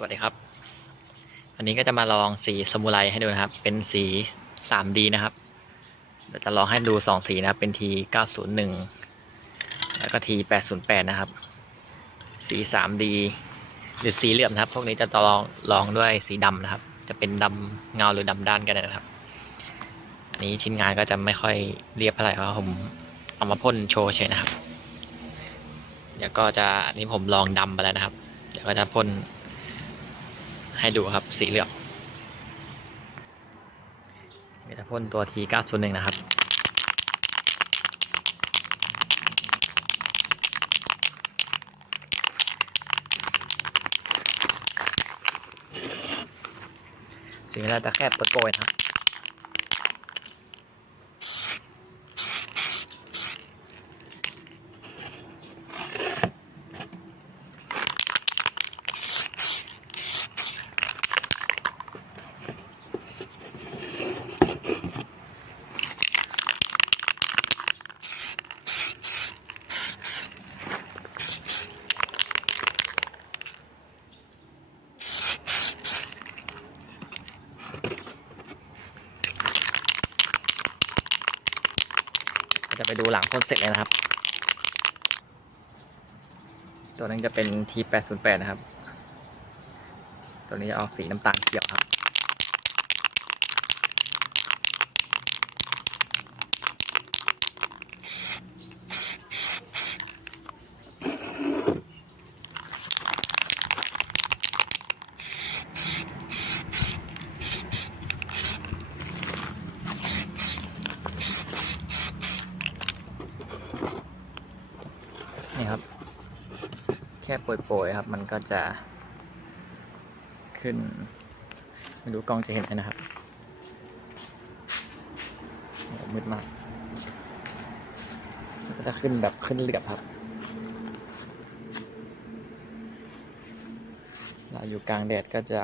สวัสดีครับวันนี้ก็จะมาลองสีสมุไรให้ดูนะครับ เป็นสี 3D นะครับเดี๋ยวจะลองให้ดูสองสีนะครับ เป็น T 901 แล้วก็ T 808 นะครับ สี 3D หรือสีเหลี่ยมนะครับ พวกนี้จะลองลองด้วยสีดำนะครับ จะเป็นดำเงาหรือดำด้านกันนะครับ อันนี้ชิ้นงานก็จะไม่ค่อยเรียบเท่าไหร่เพราะผมเอามาพ่นโชว์เฉยนะครับ เดี๋ยวก็จะอันนี้ผมลองดำไปแล้วนะครับ เดี๋ยวก็จะพ่น ให้ดูครับสีเหลืองเดี๋ยวจะพ่นตัว T 9 0 1 นะครับสีเราจะแคบโปรยนะครับ จะไปดูหลังพ่นเสร็จเลยนะครับ ตัวนั้นจะเป็น T 8 0 8 นะครับ ตัวนี้จะออกสีน้ำตาลเขียวครับ นี่ครับ แค่โปรยๆครับ มันก็จะขึ้น ไม่รู้กล้องจะเห็นไหมนะครับมืดมากมันก็จะขึ้นแบบขึ้นเหลือบครับ เราอยู่กลางแดดก็จะ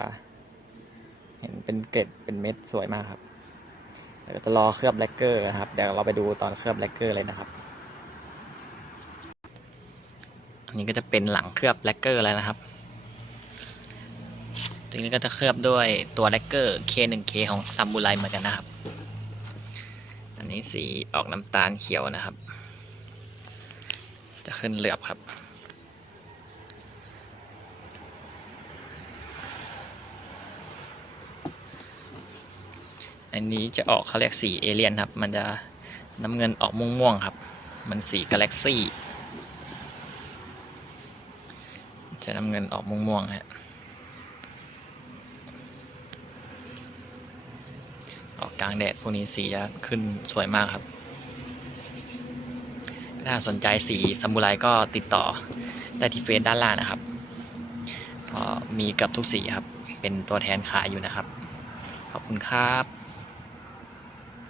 เห็นเป็นเกล็ดเป็นเม็ดสวยมากครับเดี๋ยวจะรอเคลือบแลกเกอร์นะครับ เดี๋ยวเราไปดูตอนเคลือบแลกเกอร์เลยนะครับ อั นนี้ก็จะเป็นหลังเคลือบแลกเกอร์แล้วนะครับทีนี้ก็จะเคลือบด้วยตัวแลกเกอร์ K1K ของซัมบูไรเหมือนกันนะครับ อันนี้สีออกน้ำตาลเขียวนะครับ จะขึ้นเหลือบครับอันนี้จะออกเขาเรียกสีเอเลียนครับ มันจะน้ำเงินออกม่วงๆครับ มันสีกาแล็กซี่ จะน้ำเงินออกม่วงๆฮะออกกลางแดดพวกนี้สีจะขึ้นสวยมากครับ ถ้าสนใจสีซามูไรก็ติดต่อได้ที่เฟซด้านล่างนะครับก็มีกับทุกสีครับ เป็นตัวแทนขายอยู่นะครับ ขอบคุณครับ